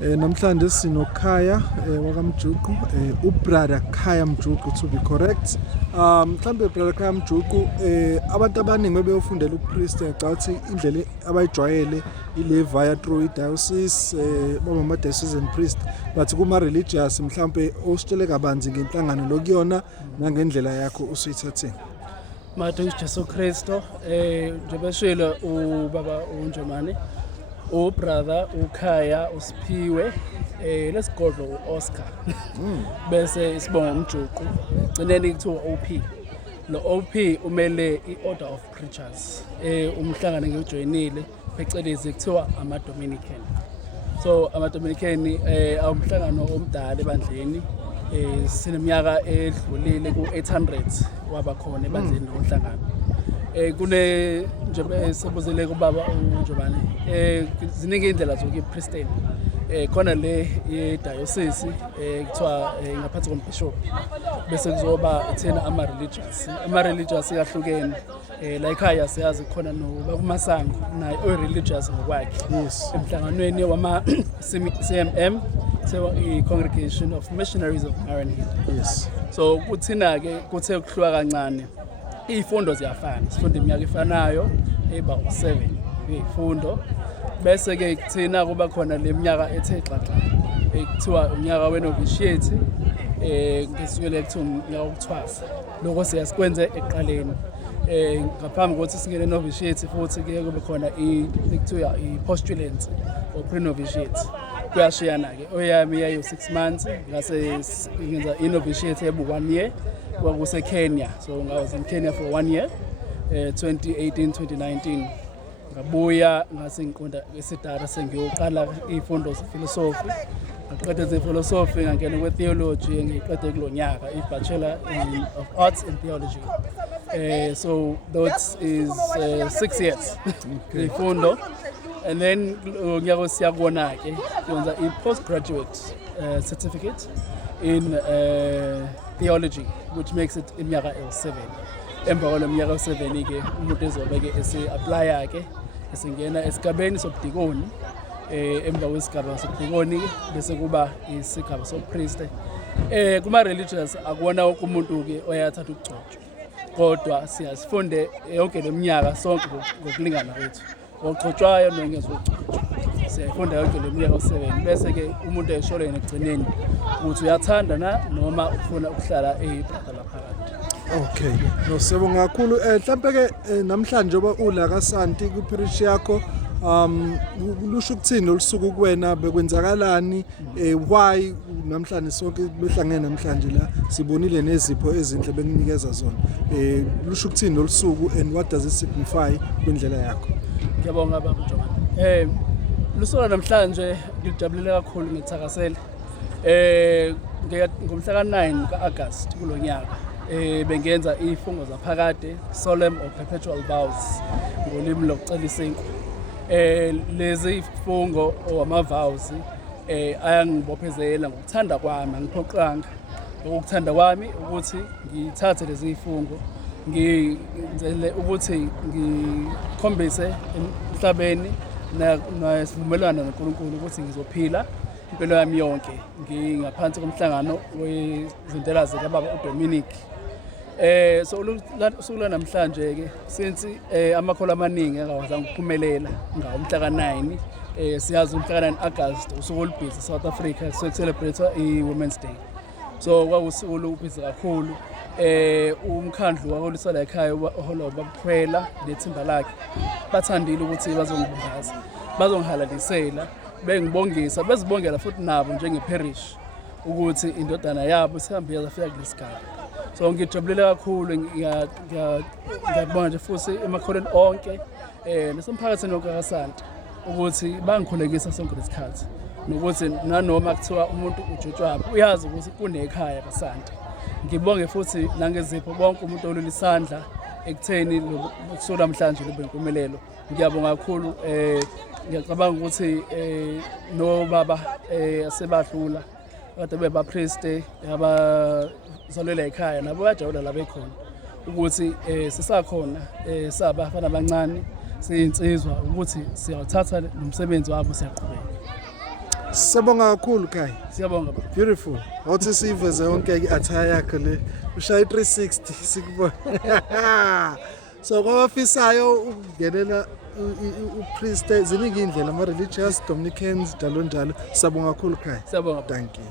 Namhlanje sinoKhaya wakaMjuqu, ubrother Khaya Mjuqu to be correct. Mhlambe brother Khaya Mjuqu, abantu abaningi bebeyofundela upriest ngicabanga ukuthi indlela abayijwayele ile via through idiocese bama diocesan priest, but kuma religious mhlambe ositshele kabanzi ngenhlangano lokuyona nangendlela yakho usuyithatheni. Mathu Jesu Kristo njebeshilo ubaba uNjomani ubrother uKhaya uSiphiwe lesigodlo uOscar bese isibonga uMjuqu gcineni kuthiwa OP. Lo OP umele iOrder of Preachers umhlangano ngijoyinile phecelezi kuthiwa amaDominican. So amaDominican awumhlangano omdala ebandleni sineminyaka edlulile ku800 waba khona ebandleni nomhlangano. Kune nje sebuzele kubaba uNjomani ziningi indlela zokuyipristeni khona le ye-diocese kuthiwa ngaphansi kombishop bese kuzoba thina ama-religious kahlukene la ekhaya siyazi khona nobakumasango naye o-religious ngokwakhe emhlanganweni wama-CMM i-Congregation of Missionaries of Mariannhill. Yes. So kuthina-ke kuthe kuhluka kancane iy'fundo ziyafana, sifunda iminyaka efanayo eba u7 iy'fundo bese-ke kuthina kuba khona le minyaka ethe xaxa kuthiwa unyaka wenovitiate ngesukele kuthiwa unyaka wokuthwasa. Lokho siyasikwenze ekuqaleni ngaphambi kokuthi singene novitiate futhi kuye kube khona kuthiwa i-postulant or pre-novitiate. Kuyashiyana-ke oyami yayi-6 months ngase ngenza i-novitiate ebu-1 year kwakuseKenya. So I was in Kenya for 1 year 2018-2019 ngabuya ngase ngiqonda esidara sengiyoqala izifundo zephilosophy ngaqeda zephilosophy ngangena kwetheology ngiqede kulonyaka i-bachelor of arts in theology. So that is 6 years izifundo. And then unyaka osiyakubona ke ngenza i-postgraduate certificate in theology, which makes it iminyaka el7. Emva kwalo minyaka el7 ke umuntu ezobeke esi-applya ke esingena esigabeni sobudikoni emva kwesigaba sobudikoni bese kuba isigaba sopriest. Kuma religious akuwona wonke umuntu ke oyathatha ukugcotshwa kodwa siyasifunde yonke leminyaka sonke ngokulingana kwethu ogcotshwayo nongezwe ukugcotshwa siyafunda yonke leminyaka el7 bese ke umuntu esholene ekugcineni ukuthi uyathanda na noma ufuna ukuhlala eyibrother laphakathi. Okay. No sibonga kakhulu. Mhlambe ke namhlanje oba ula kaSanti kupirish yakho lusho ukuthini olusuku kuwena bekwenzakalani why namhlanje sonke behlangene namhlanje la sibonile nezipho ezinhle bekunikeza zona lusho ukuthini olusuku and what does it signify kwindlela yakho? Ngiyabonga baba Njomani. Lusuku namhlanje ngijabulele kakhulu ngithakasele ngomhla ka9 kaAugust kulonyaka bengenza izifungo zaphakade solemn or perpetual vows ngolimi lokucela isenku. Lezi izifungo or ama-vows ayangibophezela ngokuthanda kwami angiphoqanga ukuthanda kwami ukuthi ngithathe lezi zifungo ngizele ukuthi ngikhombise emhlabeni nesivumelwano noNkulunkulu ukuthi ngizophila impilo yami yonke ngingaphansi komhlangano wezindela zikaBaba uDominic. So usuku namhlanje ke since amakholo amaningi angawazange ukuphumelela ngomhla ka9 siyazi umhla ka9 August usuku olubhizi South Africa so celebrate i-Women's Day. So kwakusuku olubhizi kakhulu umkhandlu wakolisala ekhaya oholo bakukhwela nethimba lakhe bathandile ukuthi bazongibungaza bazongihalalisela bengibongisa bezibongela futhi nabo njengeparish ukuthi indodana yabo sihambe yazafika kulesigaba. So ngijabulele kakhulu ngiyabonga nje futhi emakholweni onke nasemphakathini wonke kaSanti ukuthi bangikhulekisa sonke lesikhathi nokuthi nanoma kuthiwa umuntu ujotshwaphi uyazi ukuthi kunekhaya kaSanti. Ngibonge futhi nangezipho bonke umuntu olula isandla ekutheni usuku namhlanje lube impumelelo. Ngiyabonga kakhulu ngiyacabanga ukuthi no baba asebadlula kade bebapriest abazalelwa ekhaya nabo bayajabula la bekhona ukuthi sisakhona sabafana abancane siyinsizwa ukuthi siyawuthatha nomsebenzi wabo siyaqhubeka. Siyabonga kakhulu Kai. Siyabonga baba. Beautiful. Wathi siveze yonke i-attire yakhe le. Ushaya 360 sikubona. So kwabafisayo ukungenela upriest ziningi indlela ama religious Dominicans njalo njalo. Siyabonga kakhulu Kai. Siyabonga. Thank you.